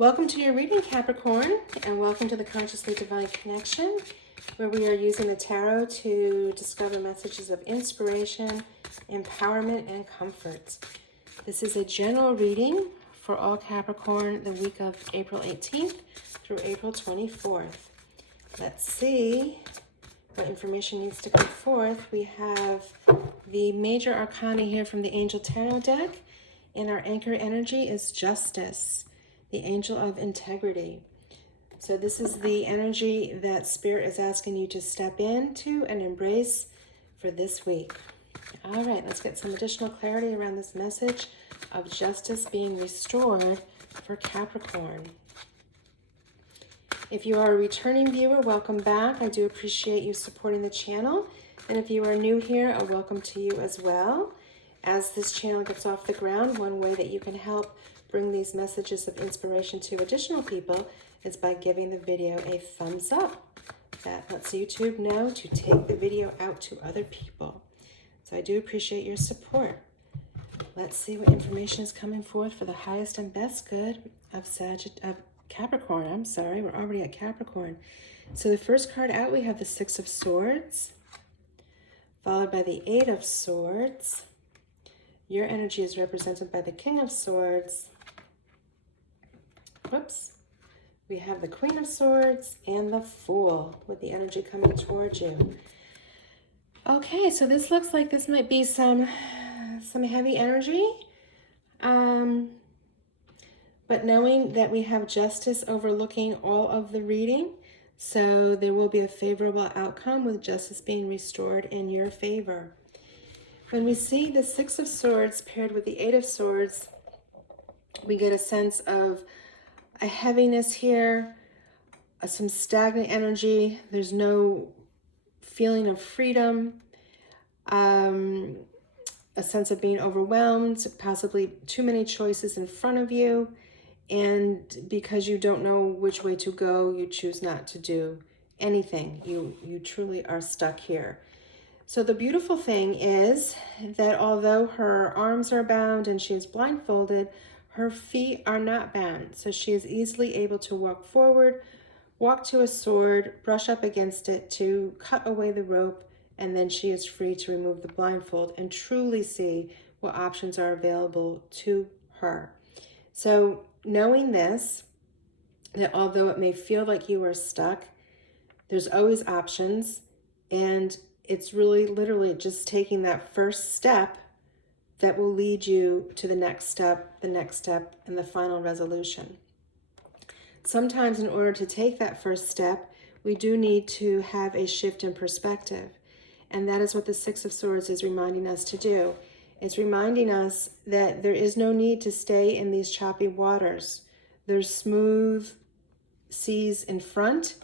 Welcome to your reading, Capricorn, and welcome to the Consciously Divine Connection, where we are using the tarot to discover messages of inspiration, empowerment, and comfort. This is a general reading for all Capricorn the week of April 18th through April 24th. Let's see what information needs to come forth. We have the major arcana here from the Angel Tarot deck, and our anchor energy is Justice, the angel of integrity. So this is the energy that Spirit is asking you to step into and embrace for this week. All right, let's get some additional clarity around this message of justice being restored for Capricorn. If you are a returning viewer, welcome back. I do appreciate you supporting the channel. And if you are new here, a welcome to you as well. As this channel gets off the ground, one way that you can help bring these messages of inspiration to additional people is by giving the video a thumbs up. That lets YouTube know to take the video out to other people. So I do appreciate your support. Let's see what information is coming forth for the highest and best good of Capricorn. I'm sorry, we're already at Capricorn. So the first card out, we have the Six of Swords, followed by the Eight of Swords. Your energy is represented by the King of Swords. Whoops. We have the Queen of Swords and the Fool with the energy coming towards you. Okay, so this looks like this might be some heavy energy. But knowing that we have justice overlooking all of the reading, so there will be a favorable outcome with justice being restored in your favor. When we see the Six of Swords paired with the Eight of Swords, we get a sense of a heaviness here, some stagnant energy. There's no feeling of freedom, a sense of being overwhelmed, possibly too many choices in front of you. And because you don't know which way to go, you choose not to do anything. You truly are stuck here. So the beautiful thing is that although her arms are bound and she is blindfolded, her feet are not bound. So she is easily able to walk forward, walk to a sword, brush up against it to cut away the rope, and then she is free to remove the blindfold and truly see what options are available to her. So knowing this, that although it may feel like you are stuck, there's always options, and it's really literally just taking that first step that will lead you to the next step, and the final resolution. Sometimes in order to take that first step, we do need to have a shift in perspective. And that is what the Six of Swords is reminding us to do. It's reminding us that there is no need to stay in these choppy waters. There's smooth seas in front,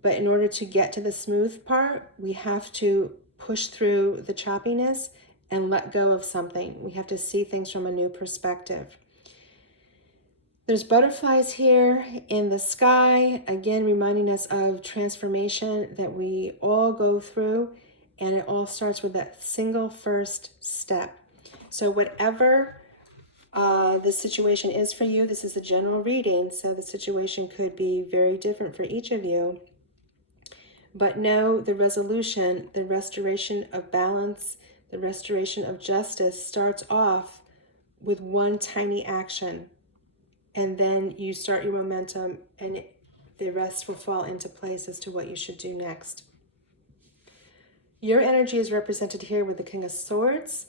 but in order to get to the smooth part, we have to push through the choppiness and let go of something. We have to see things from a new perspective. There's butterflies here in the sky, again reminding us of transformation that we all go through, and it all starts with that single first step. So whatever the situation is for you, this is a general reading, so the situation could be very different for each of you. But know the resolution, the restoration of balance, the restoration of justice starts off with one tiny action. And then you start your momentum, and the rest will fall into place as to what you should do next. Your energy is represented here with the King of Swords.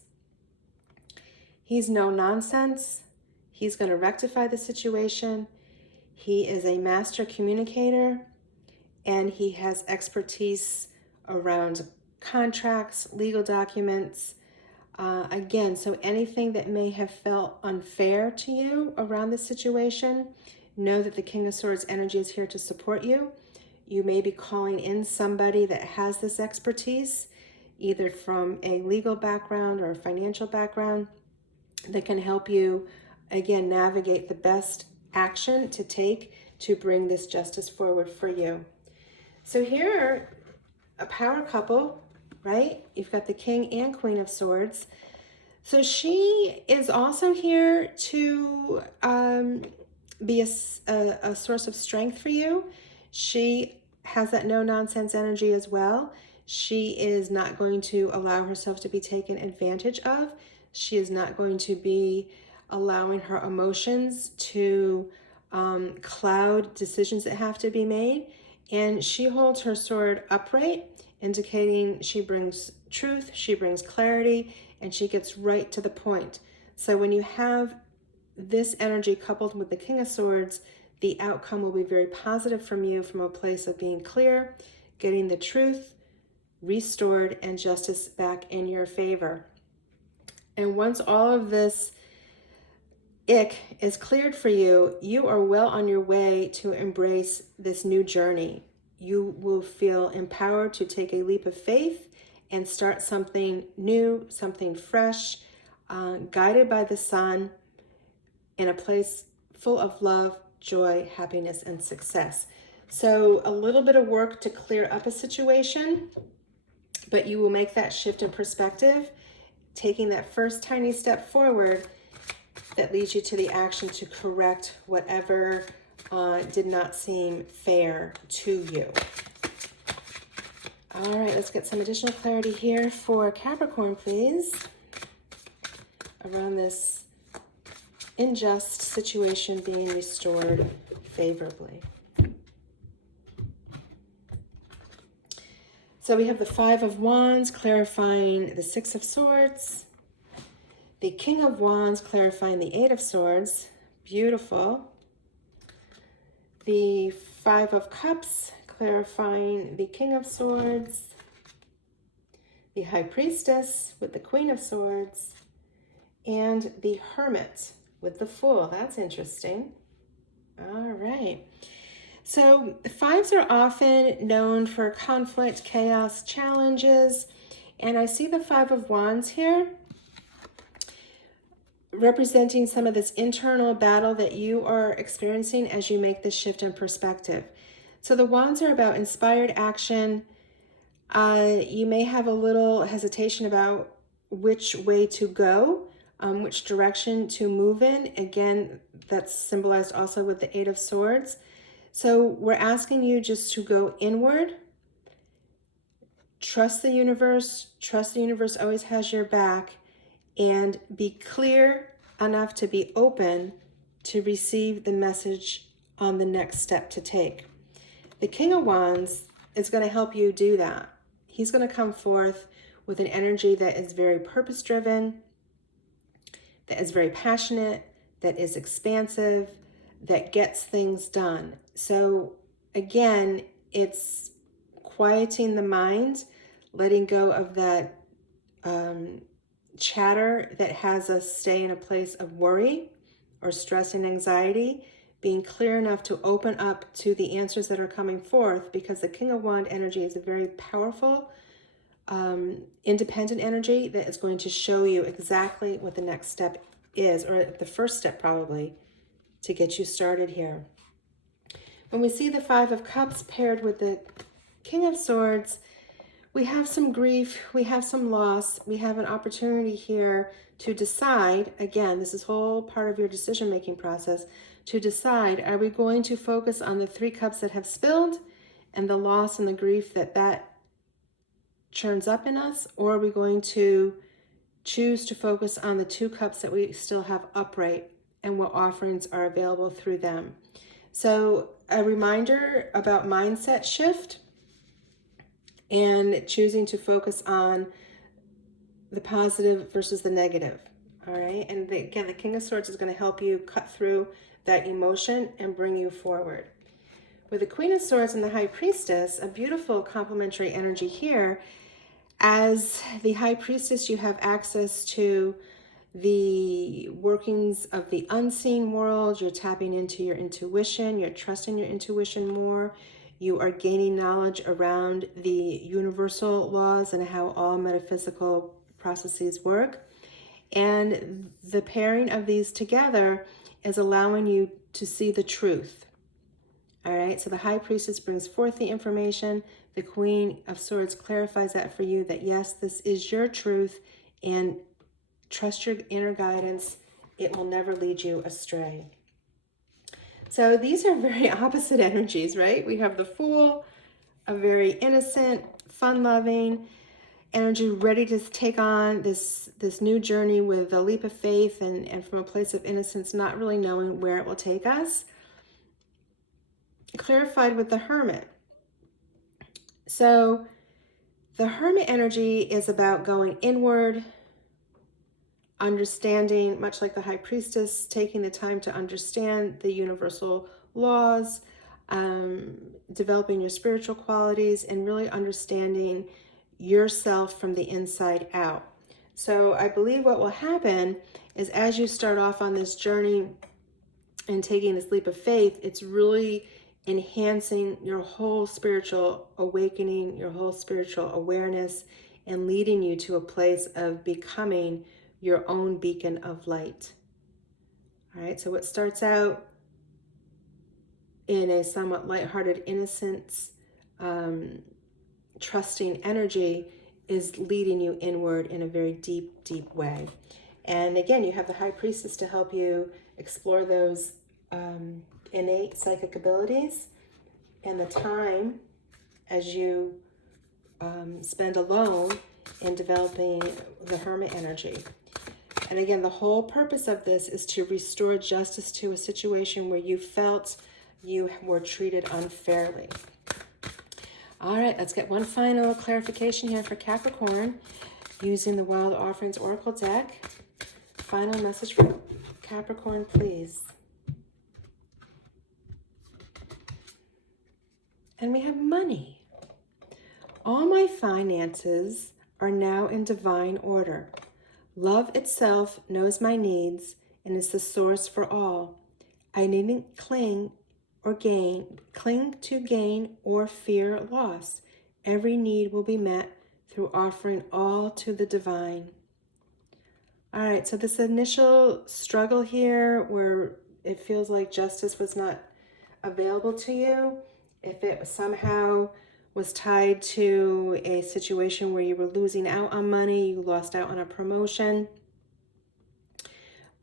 He's no nonsense. He's going to rectify the situation. He is a master communicator, and he has expertise around contracts, legal documents. Again, so anything that may have felt unfair to you around the situation, know that the King of Swords energy is here to support you. You may be calling in somebody that has this expertise, either from a legal background or a financial background, that can help you, again, navigate the best action to take to bring this justice forward for you. So here, a power couple, right? You've got the King and Queen of Swords. So she is also here to be a source of strength for you. She has that no-nonsense energy as well. She is not going to allow herself to be taken advantage of. She is not going to be allowing her emotions to cloud decisions that have to be made. And she holds her sword upright, indicating she brings truth, she brings clarity, and she gets right to the point. So when you have this energy coupled with the King of Swords, the outcome will be very positive from you, from a place of being clear, getting the truth restored, and justice back in your favor. And once all of this ick is cleared for you, you are well on your way to embrace this new journey. You will feel empowered to take a leap of faith and start something new, something fresh, guided by the sun, in a place full of love, joy, happiness, and success. So a little bit of work to clear up a situation, but you will make that shift in perspective, taking that first tiny step forward that leads you to the action to correct whatever did not seem fair to you. All right, let's get some additional clarity here for Capricorn, please, around this unjust situation being restored favorably. So we have the Five of Wands clarifying the Six of Swords, the King of Wands clarifying the Eight of Swords, beautiful. The Five of Cups clarifying the King of Swords, the High Priestess with the Queen of Swords, and the Hermit with the Fool. That's interesting. All right. So fives are often known for conflict, chaos, challenges, and I see the Five of Wands here representing some of this internal battle that you are experiencing as you make this shift in perspective. So the Wands are about inspired action. You may have a little hesitation about which way to go, which direction to move in. Again, that's symbolized also with the Eight of Swords. So we're asking you just to go inward, trust the universe always has your back, and be clear enough to be open to receive the message on the next step to take. The King of Wands is going to help you do that. He's going to come forth with an energy that is very purpose-driven, that is very passionate, that is expansive, that gets things done. So again, it's quieting the mind, letting go of that chatter that has us stay in a place of worry or stress and anxiety, being clear enough to open up to the answers that are coming forth, because the King of Wands energy is a very powerful, independent energy that is going to show you exactly what the next step is, or the first step probably, to get you started here. When we see the Five of Cups paired with the King of Swords, we have some grief, we have some loss, we have an opportunity here to decide, again, this is whole part of your decision-making process, to decide, are we going to focus on the three cups that have spilled and the loss and the grief that churns up in us, or are we going to choose to focus on the two cups that we still have upright and what offerings are available through them? So a reminder about mindset shift and choosing to focus on the positive versus the negative. All right. And again, the King of Swords is going to help you cut through that emotion and bring you forward. With the Queen of Swords and the High Priestess, a beautiful complementary energy here. As the High Priestess, you have access to the workings of the unseen world. You're tapping into your intuition. You're trusting your intuition more. You are gaining knowledge around the universal laws and how all metaphysical processes work. And the pairing of these together is allowing you to see the truth. All right, so the High Priestess brings forth the information. The Queen of Swords clarifies that for you, that yes, this is your truth, and trust your inner guidance. It will never lead you astray. So these are very opposite energies, right? We have the Fool, a very innocent, fun-loving energy, ready to take on this new journey with a leap of faith and from a place of innocence, not really knowing where it will take us. Clarified with the Hermit. So the Hermit energy is about going inward, understanding, much like the High Priestess, taking the time to understand the universal laws, developing your spiritual qualities, and really understanding yourself from the inside out. So I believe what will happen is as you start off on this journey and taking this leap of faith, it's really enhancing your whole spiritual awakening, your whole spiritual awareness, and leading you to a place of becoming your own beacon of light. All right, so what starts out in a somewhat lighthearted innocence, trusting energy is leading you inward in a very deep, deep way. And again, you have the High Priestess to help you explore those innate psychic abilities, and the time as you spend alone in developing the Hermit energy. And again, the whole purpose of this is to restore justice to a situation where you felt you were treated unfairly. All right, let's get one final clarification here for Capricorn using the Wild Offerings Oracle deck. Final message for Capricorn, please. And we have money. All my finances are now in divine order. Love itself knows my needs and is the source for all. I needn't cling to gain or fear loss. Every need will be met through offering all to the divine. All right, so this initial struggle here where it feels like justice was not available to you, if it somehow was tied to a situation where you were losing out on money, you lost out on a promotion,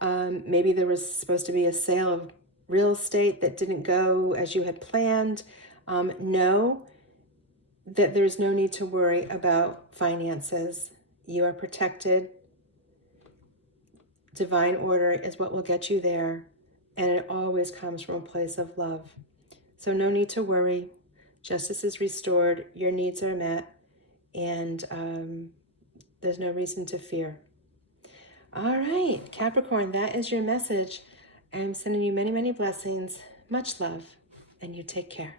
maybe there was supposed to be a sale of real estate that didn't go as you had planned, know that there's no need to worry about finances. You are protected. Divine order is what will get you there, and it always comes from a place of love. So no need to worry. Justice is restored, your needs are met, and there's no reason to fear. All right, Capricorn, that is your message. I'm sending you many, many blessings, much love, and you take care.